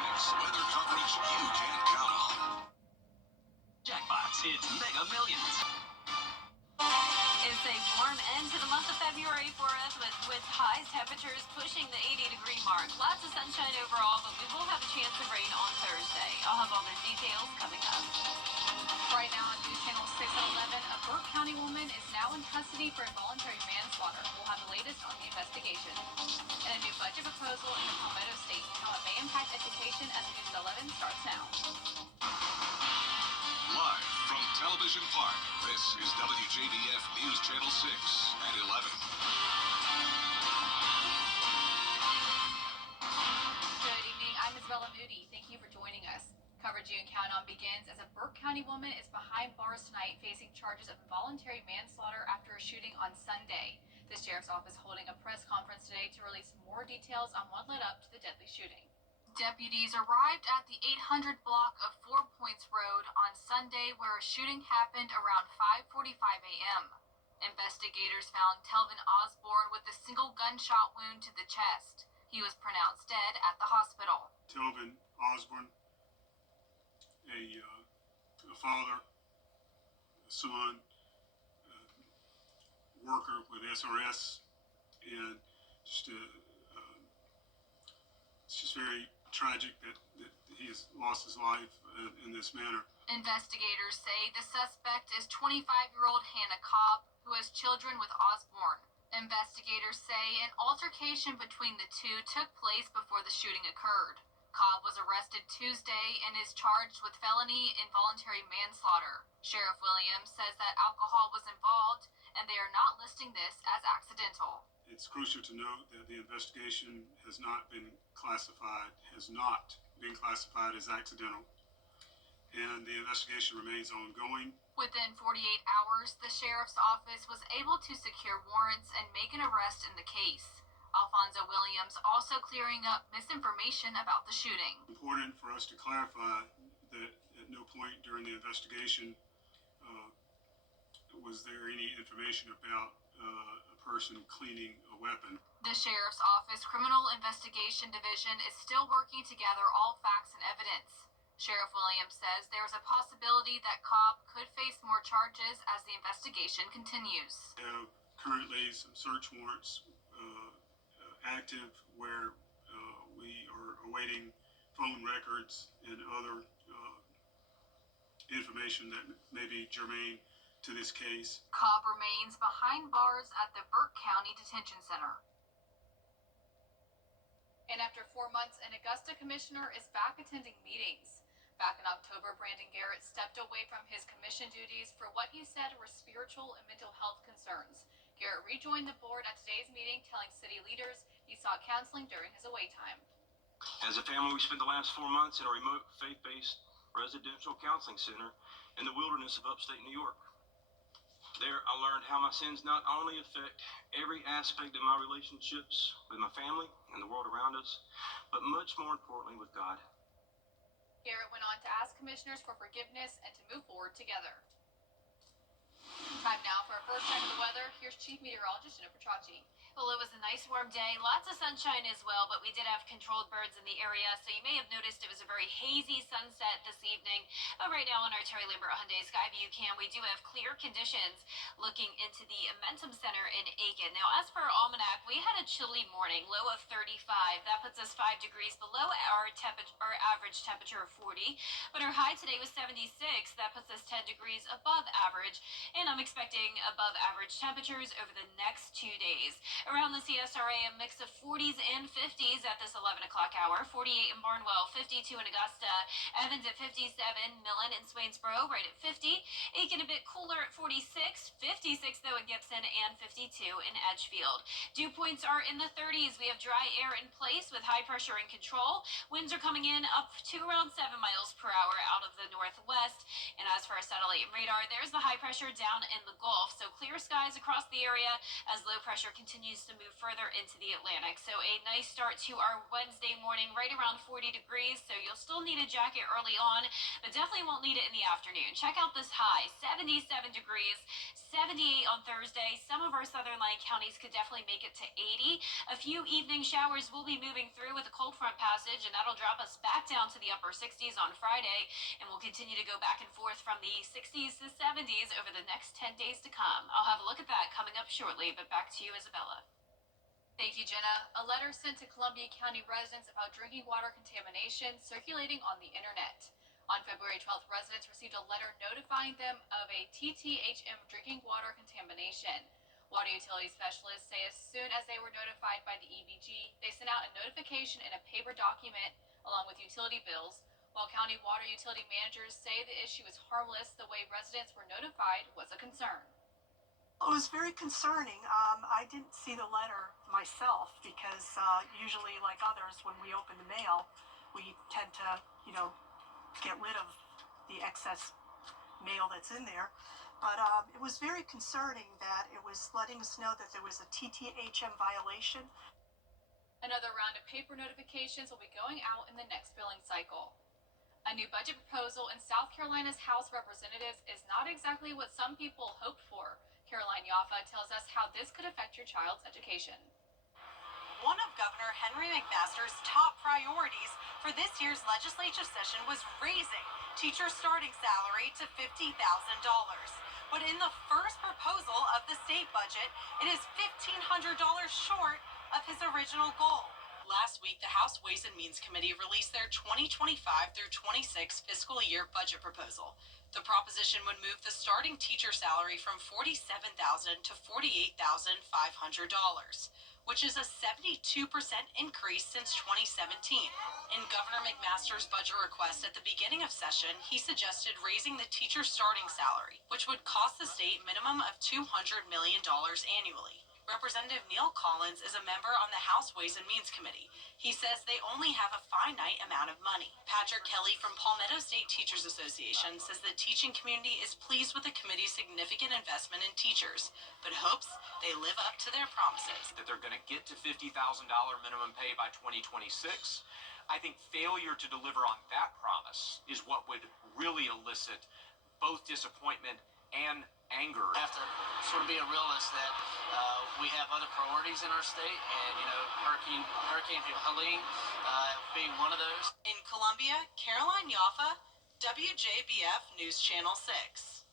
Weather coverage you can count on. Jackpots, it's Mega Millions. It's a warm end to the month of February for us with high temperatures pushing the 80-degree mark. Lots of sunshine overall, but we will have a chance of rain on Thursday. I'll have all the details coming up. Right now on News Channel 6 at 11, a Burke County woman is now in custody for involuntary manslaughter. We'll have the latest on the investigation. And a new budget proposal in the Palmetto State and how it may impact education as News at 11 starts now. Live from Television Park, this is WJBF News Channel 6 at 11. Good evening, I'm Isabella Moody. Thank you for joining us. Coverage you can count on begins as a Burke County woman is behind bars tonight facing charges of involuntary manslaughter after a shooting on Sunday. The sheriff's office holding a press conference today to release more details on what led up to the deadly shooting. Deputies arrived at the 800 block of 4 Points Road on Sunday where a shooting happened around 5:45 a.m. Investigators found Telvin Osborne with a single gunshot wound to the chest. He was pronounced dead at the hospital. Telvin Osborne, a father, a son, worker with SRS, and it's just very tragic that he has lost his life in this manner. Investigators say the suspect is 25-year-old Hannah Cobb, who has children with Osborne. Investigators say an altercation between the two took place before the shooting occurred. Cobb was arrested Tuesday and is charged with felony involuntary manslaughter. Sheriff Williams says that alcohol was involved and they are not listing this as accidental. It's crucial to note that the investigation has not been classified as accidental, and the investigation remains ongoing. Within 48 hours, the sheriff's office was able to secure warrants and make an arrest in the case. Alfonso Williams also clearing up misinformation about the shooting. Important for us to clarify that at no point during the investigation was there any information about a person cleaning a weapon. The Sheriff's Office Criminal Investigation Division is still working to gather all facts and evidence. Sheriff Williams says there is a possibility that Cobb could face more charges as the investigation continues. We have currently some search warrants active where we are awaiting phone records and other information that may be germane to this case. Cobb remains behind bars at the Burke County Detention Center. And after 4 months, an Augusta commissioner is back attending meetings. Back in October, Brandon Garrett stepped away from his commission duties for what he said were spiritual and mental health concerns. Garrett rejoined the board at today's meeting, telling city leaders he sought counseling during his away time. As a family, we spent the last 4 months in a remote faith-based residential counseling center in the wilderness of upstate New York. There, I learned how my sins not only affect every aspect of my relationships with my family and the world around us, but much more importantly with God. Garrett went on to ask commissioners for forgiveness and to move forward together. Time now for our first check of the weather. Here's Chief Meteorologist Jennifer Tracci. Well, it was a nice warm day, lots of sunshine as well, but we did have controlled birds in the area, so you may have noticed it was a very hazy sunset this evening. Right now on our Terry Lambert Hyundai Skyview cam, we do have clear conditions looking into the Amentum Center in Aiken. Now, as for our almanac, we had a chilly morning, low of 35. That puts us 5 degrees below our average temperature of 40, but our high today was 76. That puts us 10 degrees above average, and I'm expecting above average temperatures over the next 2 days. Around the CSRA, a mix of 40s and 50s at this 11 o'clock hour. 48 in Barnwell, 52 in Augusta, Evans at 57, Millen and Swainsboro right at 50, Aiken a bit cooler at 46, 56 though in Gibson, and 52 in Edgefield. Dew points are in the 30s. We have dry air in place with high pressure in control. Winds are coming in up to around 7 miles per hour out of the northwest. And as for our satellite and radar, there's the high pressure down in the Gulf. So clear skies across the area as low pressure continues continues to move further into the Atlantic. So a nice start to our Wednesday morning, right around 40 degrees. So you'll still need a jacket early on, but definitely won't need it in the afternoon. Check out this high, 77 degrees, 78 on Thursday. Some of our southern line counties could definitely make it to 80. A few evening showers will be moving through with a cold front passage, and that'll drop us back down to the upper 60s on Friday, and we'll continue to go back and forth from the 60s to 70s over the next 10 days to come. I'll have a look at that coming up shortly, but back to you, Isabella. Thank you, Jenna. A letter sent to Columbia County residents about drinking water contamination circulating on the internet. On February 12th, residents received a letter notifying them of a TTHM drinking water contamination. Water utility specialists say as soon as they were notified by the EVG, they sent out a notification in a paper document along with utility bills, while county water utility managers say the issue is harmless. The way residents were notified was a concern. It was very concerning. I didn't see the letter myself because usually, like others, when we open the mail, we tend to, get rid of the excess mail that's in there. But it was very concerning that it was letting us know that there was a TTHM violation. Another round of paper notifications will be going out in the next billing cycle. A new budget proposal in South Carolina's House of Representatives is not exactly what some people hoped for. Caroline Yaffa tells us how this could affect your child's education. One of Governor Henry McMaster's top priorities for this year's legislative session was raising teachers' starting salary to $50,000. But in the first proposal of the state budget, it is $1,500 short of his original goal. Last week, the House Ways and Means Committee released their 2025 through 26 fiscal year budget proposal. The proposition would move the starting teacher salary from $47,000 to $48,500, which is a 72% increase since 2017. In Governor McMaster's budget request at the beginning of session, he suggested raising the teacher starting salary, which would cost the state minimum of $200 million annually. Representative Neil Collins is a member on the House Ways and Means Committee. He says they only have a finite amount of money. Patrick Kelly from Palmetto State Teachers Association says the teaching community is pleased with the committee's significant investment in teachers, but hopes they live up to their promises. That they're going to get to $50,000 minimum pay by 2026. I think failure to deliver on that promise is what would really elicit both disappointment and anger. We have to sort of be a realist that we have other priorities in our state, and Hurricane Helene being one of those. In Columbia, Caroline Yaffa, WJBF News Channel 6.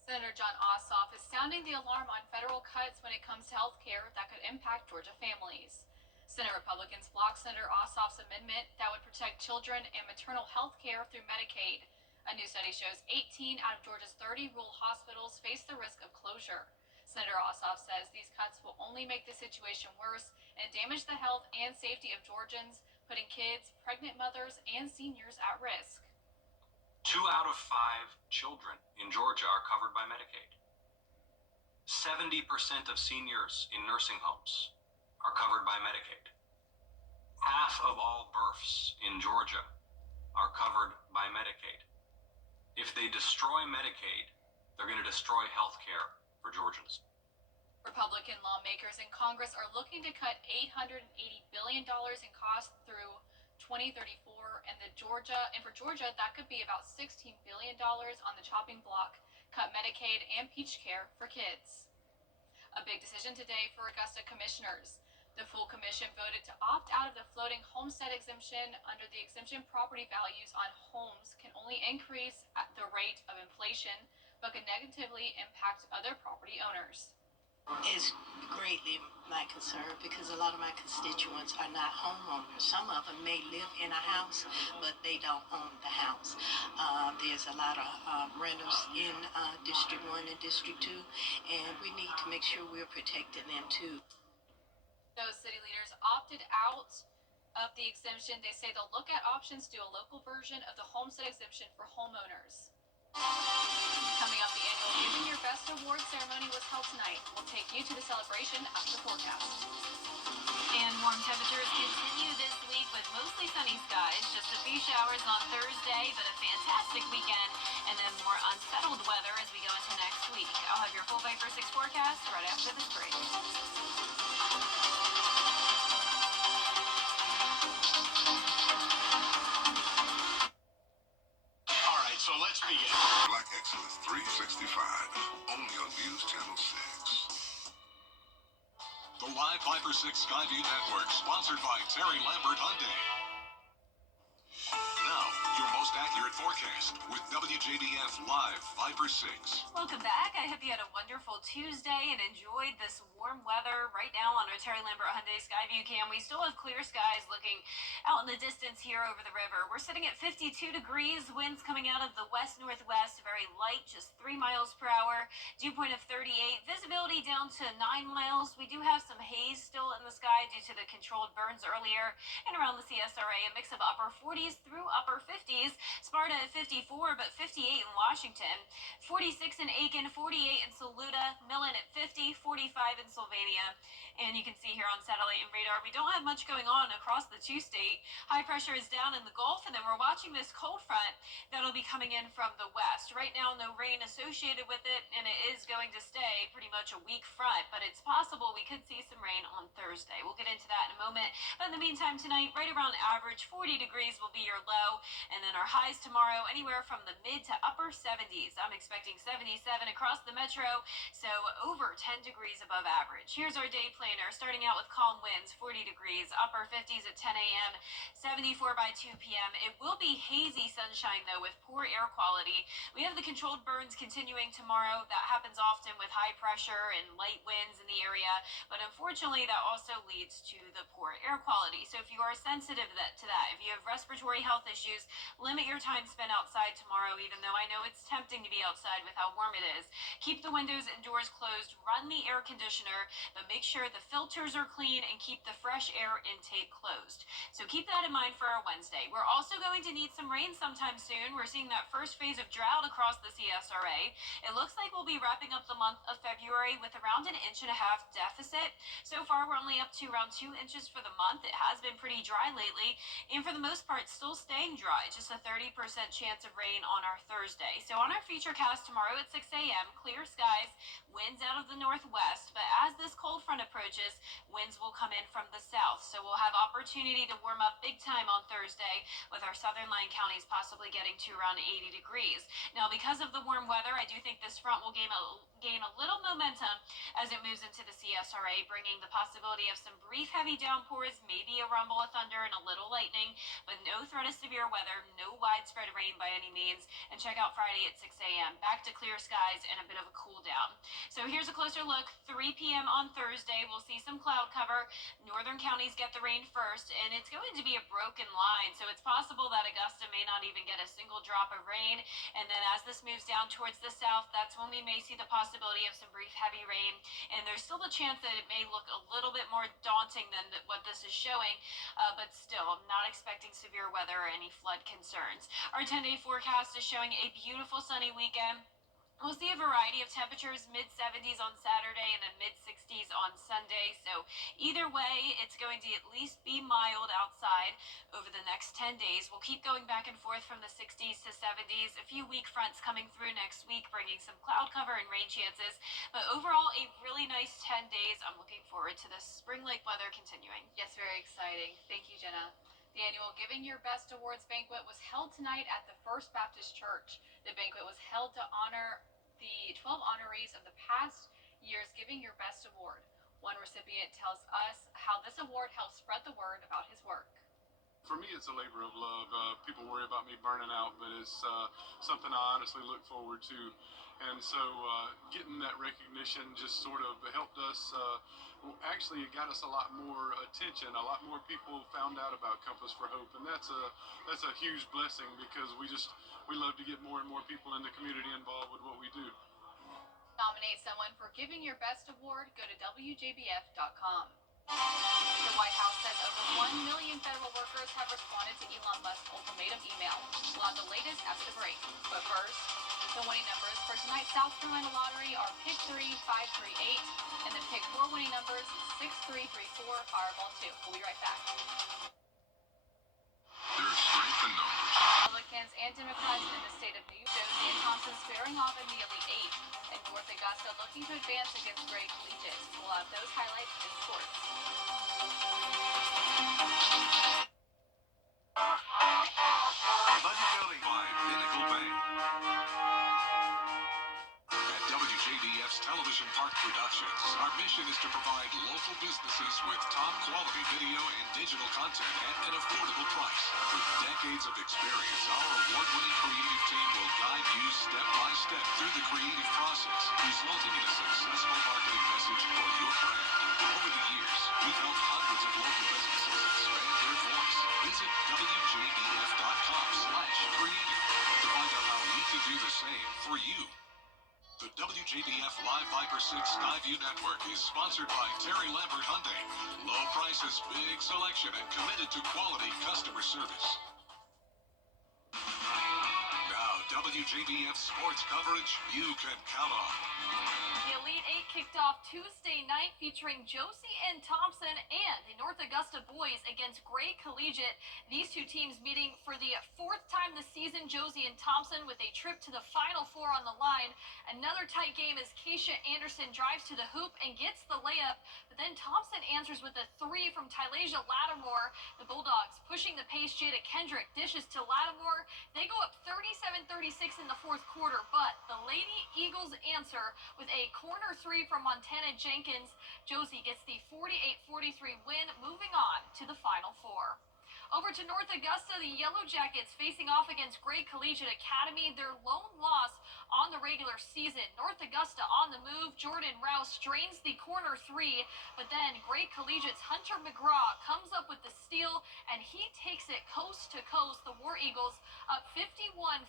Senator John Ossoff is sounding the alarm on federal cuts when it comes to health care that could impact Georgia families. Senate Republicans blocked Senator Ossoff's amendment that would protect children and maternal health care through Medicaid. A new study shows 18 out of Georgia's 30 rural hospitals face the risk of closure. Senator Ossoff says these cuts will only make the situation worse and damage the health and safety of Georgians, putting kids, pregnant mothers, and seniors at risk. 2 out of 5 children in Georgia are covered by Medicaid. 70% of seniors in nursing homes are covered by Medicaid. Half of all births in Georgia are covered by Medicaid. If they destroy Medicaid, they're going to destroy health care for Georgians. Republican lawmakers in Congress are looking to cut $880 billion in costs through 2034, and for Georgia, that could be about $16 billion on the chopping block, cut Medicaid and peach care for kids. A big decision today for Augusta commissioners. The full commission voted to opt out of the floating homestead exemption. Under the exemption, property values on homes can only increase at the rate of inflation, but can negatively impact other property owners. Is greatly my concern because a lot of my constituents are not homeowners. Some of them may live in a house, but they don't own the house. There's a lot of renters in District 1 and District 2, and we need to make sure we're protecting them too. Those city leaders opted out of the exemption. They say they'll look at options to do a local version of the homestead exemption for homeowners. Coming up, the annual Giving Your Best Award ceremony was held tonight. We'll take you to the celebration after the forecast. And warm temperatures continue this week with mostly sunny skies. Just a few showers on Thursday, but a fantastic weekend. And then more unsettled weather as we go into next week. I'll have your full Viper 6 forecast right after this break. Upper 6 Skyview Network, sponsored by Terry Lambert Hyundai. Now, your most accurate forecast with WJBF Live 5 for 6. Welcome back. I hope you had a wonderful Tuesday and enjoyed this warm weather. Right now on our Terry Lambert Hyundai Skyview cam, we still have clear skies looking out in the distance here over the river. We're sitting at 52 degrees, winds coming out of the west-northwest, very light, just 3 miles per hour, dew point of 38, visibility down to 9 miles. We do have some haze still in the sky due to the controlled burns earlier and around the CSRA, a mix of upper 40s through upper 50s. Sparta at 54, but 58 in Washington, 46 in Aiken, 48 in Saluda, Millen at 50, 45 in Sylvania. And you can see here on satellite and radar, we don't have much going on across the two-state. High pressure is down in the Gulf, and then we're watching this cold front that'll be coming in from the west. Right now, no rain associated with it, and it is going to stay pretty much a weak front, but it's possible we could see some rain on Thursday. We'll get into that in a moment. But in the meantime, tonight, right around average, 40 degrees will be your low, and then our highs tomorrow, anywhere from the mid to upper 70s. I'm expecting 77 across the metro, so over 10 degrees above average. Here's our day planner, starting out with calm winds, 40 degrees, upper 50s at 10 a.m., 74 by 2 p.m. It will be hazy sunshine, though, with poor air quality. We have the controlled burns continuing tomorrow. That happens often with high pressure and light winds in the area, but unfortunately, that also leads to the poor air quality. So if you are sensitive to that, if you have respiratory health issues, limit your time spent outside tomorrow, even though I know it's tempting to be outside with how warm it is. Keep the windows and doors closed, run the air conditioner, but make sure the filters are clean and keep the fresh air intake closed. So keep that in mind for our Wednesday. We're also going to need some rain sometime soon. We're seeing that first phase of drought across the CSRA. It looks like we'll be wrapping up the month of February with around an 1.5 inch deficit. So far, we're only up to around 2 inches for the month. It has been pretty dry lately, and for the most part, still staying dry. Just a 30% chance of rain on our Thursday. So on our futurecast tomorrow at 6 a.m., clear skies, winds out of the northwest, but as this cold front approaches, winds will come in from the south. So we'll have opportunity to warm up big time on Thursday, with our southern line counties possibly getting to around 80 degrees. Now, because of the warm weather, I do think this front will gain a little momentum as it moves into the CSRA, bringing the possibility of some brief heavy downpours, maybe a rumble of thunder and a little lightning, but no threat of severe weather, no widespread rain by any means. And check out Friday at 6 a.m. Back to clear skies and a bit of a cool down. So here's a closer look. 3 p.m. on Thursday, we'll see some cloud cover. Northern counties get the rain first, and it's going to be a broken line, so it's possible that Augusta may not even get a single drop of rain. And then as this moves down towards the south, that's when we may see the possibility of some brief heavy rain. And there's still a chance that it may look a little bit more daunting than what this is showing, but still, I'm not expecting severe weather or any flood concerns. Our 10-day forecast is showing a beautiful sunny weekend. We'll see a variety of temperatures, mid-70s on Saturday and then mid-60s on Sunday. So either way, it's going to at least be mild outside over the next 10 days. We'll keep going back and forth from the 60s to 70s. A few weak fronts coming through next week, bringing some cloud cover and rain chances. But overall, a really nice 10 days. I'm looking forward to the spring-like weather continuing. Yes, very exciting. Thank you, Jenna. The annual Giving Your Best Awards banquet was held tonight at the First Baptist Church. The banquet was held to honor the 12 honorees of the past year's Giving Your Best Award. One recipient tells us how this award helps spread the word about his work. For me, it's a labor of love. People worry about me burning out, but it's something I honestly look forward to. And so getting that recognition just sort of helped us. Actually, it got us a lot more attention. A lot more people found out about Compass for Hope, and that's a huge blessing because we love to get more and more people in the community involved with what we do. Nominate someone for Giving Your Best Award, go to WJBF.com. The White House says over 1 million federal workers have responded to Elon Musk's ultimatum email. We'll have the latest after the break. But first, the winning numbers for tonight's South Carolina lottery are Pick 3, 5, 3, 8, and the Pick 4 winning numbers 6, 3, 3, 4, Powerball 2. We'll be right back. There's strength in numbers. Republicans and Democrats in the state of New York, Josie and Thompson squaring off in the Elite Eight, and North Augusta looking to advance against Gray Collegiate. We'll have those highlights in sports. Budget building by Pinnacle Bank. At WJBF's Television Park Productions. Our mission is to provide local businesses with top quality video and digital content at an affordable price. With decades of experience, our award-winning creative team will guide you step by step through the creative process, resulting in a successful marketing message for your brand. Over the years, we've helped hundreds of local businesses expand their voice. Visit WJBF.com/creative to find out how we can do the same for you. The WJBF Live Viper 6 Skyview Network is sponsored by Terry Lambert Hyundai. Low prices, big selection, and committed to quality customer service. Now, WJBF sports coverage you can count on. The Elite Eight kicked off Tuesday night featuring Josie and Thompson and the North Augusta boys against Gray Collegiate. These two teams meeting for the fourth time this season. Josie and Thompson with a trip to the Final Four on the line. Another tight game as Keisha Anderson drives to the hoop and gets the layup, but then Thompson answers with a three from Tylasia Lattimore. The Bulldogs pushing the pace. Jada Kendrick dishes to Lattimore. They go up 37-36 in the fourth quarter, but the Lady Eagles answer with a corner three from Montana Jenkins. Josie gets the 48-43 win, moving on to the Final Four. Over to North Augusta, the Yellow Jackets facing off against Gray Collegiate Academy, their lone loss on the regular season. North Augusta on the move. Jordan Rouse drains the corner three, but then Gray Collegiate's Hunter McGraw comes up with the steal, and he takes it coast to coast. The War Eagles up 51-47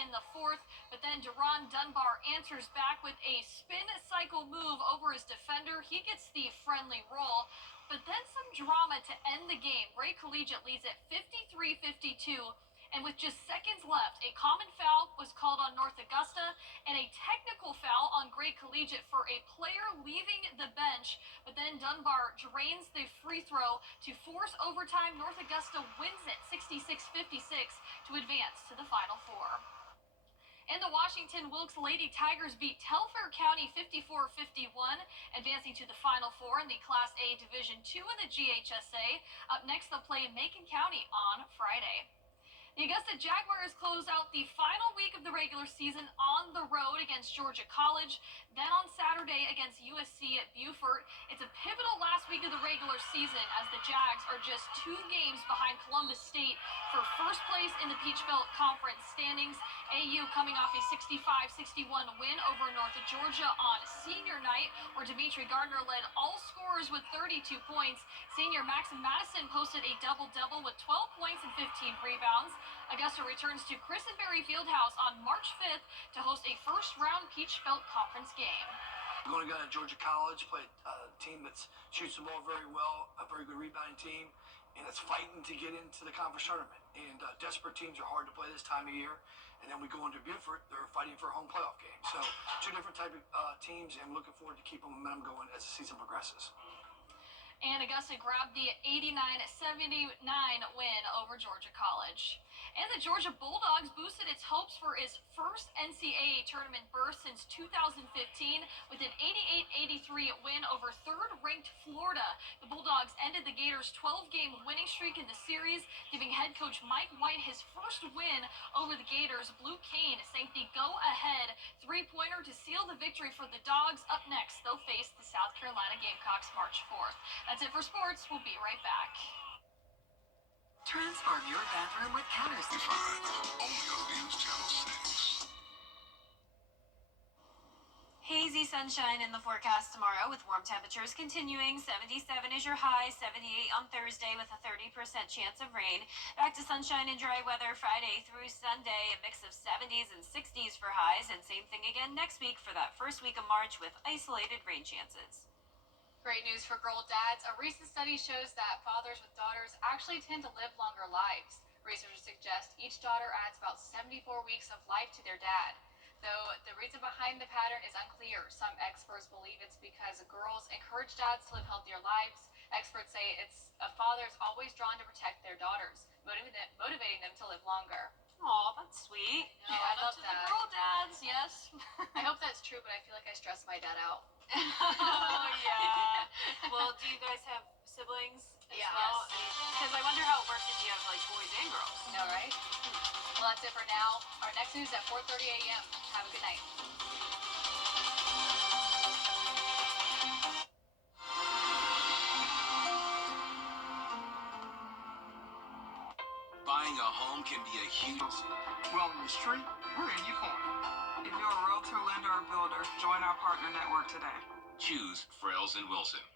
in the fourth, but then Deron Dunbar answers back with a spin cycle move over his defender. He gets the friendly roll. But then some drama to end the game. Gray Collegiate leads at 53-52, and with just seconds left, a common foul was called on North Augusta and a technical foul on Gray Collegiate for a player leaving the bench. But then Dunbar drains the free throw to force overtime. North Augusta wins it 66-56 to advance to the Final Four. And the Washington Wilkes Lady Tigers beat Telfair County 54-51, advancing to the Final Four in the Class A Division II in the GHSA. Up next, they'll play Macon County on Friday. The Augusta Jaguars close out the final week of the regular season on the road against Georgia College, then on Saturday against USC at Beaufort. It's a pivotal last week of the regular season as the Jags are just 2 games behind Columbus State for first place in the Peach Belt Conference standings. AU coming off a 65-61 win over North Georgia on senior night, where Dimitri Gardner led all scorers with 32 points. Senior Maxim Madison posted a double-double with 12 points and 15 rebounds. Augusta returns to Christenberry Fieldhouse on March 5th to host a first-round Peach Belt Conference game. We're going to go to Georgia College, play a team that shoots the ball very well, a very good rebounding team, and it's fighting to get into the conference tournament. And desperate teams are hard to play this time of year. And then we go into Beaufort, they're fighting for a home playoff game. So 2 different type of teams, and looking forward to keeping momentum going as the season progresses. And Augusta grabbed the 89-79 win over Georgia College. And the Georgia Bulldogs boosted its hopes for its first NCAA tournament berth since 2015 with an 88-83 win over third-ranked Florida. The Bulldogs ended the Gators' 12-game winning streak in the series, giving head coach Mike White his first win over the Gators. Blue Cane sank the go-ahead three-pointer to seal the victory for the Dogs. Up next, they'll face the South Carolina Gamecocks March 4th. That's it for sports. We'll be right back. Transform your bathroom with countersink. Only on News Channel 6. Hazy sunshine in the forecast tomorrow with warm temperatures continuing. 77 is your high, 78 on Thursday with a 30% chance of rain. Back to sunshine and dry weather Friday through Sunday, a mix of 70s and 60s for highs, and same thing again next week for that first week of March with isolated rain chances. Great news for girl dads. A recent study shows that fathers with daughters actually tend to live longer lives. Researchers suggest each daughter adds about 74 weeks of life to their dad. Though the reason behind the pattern is unclear. Some experts believe it's because girls encourage dads to live healthier lives. Experts say it's a father is always drawn to protect their daughters, motivating them to live longer. Aw, that's sweet. No, I love To that. the girl dads, yes. I hope that's true, but I feel like I stress my dad out. Oh, yeah. Well, do you guys have siblings as Yeah. well? Because I wonder how it works if you have, like, boys and girls. I know, right? Well, that's it for now. Our next news at 4:30 a.m. Have a good night. Buying a home can be a huge... Well, in the street, we're in your corner. If you're a realtor, lender, or builder, join our partner network today. Choose Frales and Wilson.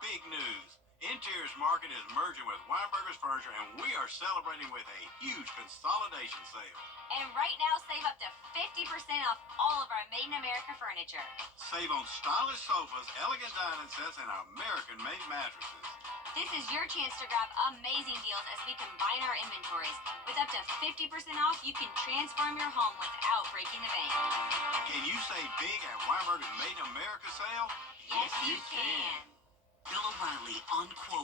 Big news. Interiors Market is merging with Weinberger's Furniture, and we are celebrating with a huge consolidation sale. And right now, save up to 50% off all of our Made in America furniture. Save on stylish sofas, elegant dining sets, and American-made mattresses. This is your chance to grab amazing deals as we combine our inventories. With up to 50% off, you can transform your home without breaking the bank. Can you save big at Weinberger's Made in America sale? Yes, you can. Bill O'Reilly on Quote.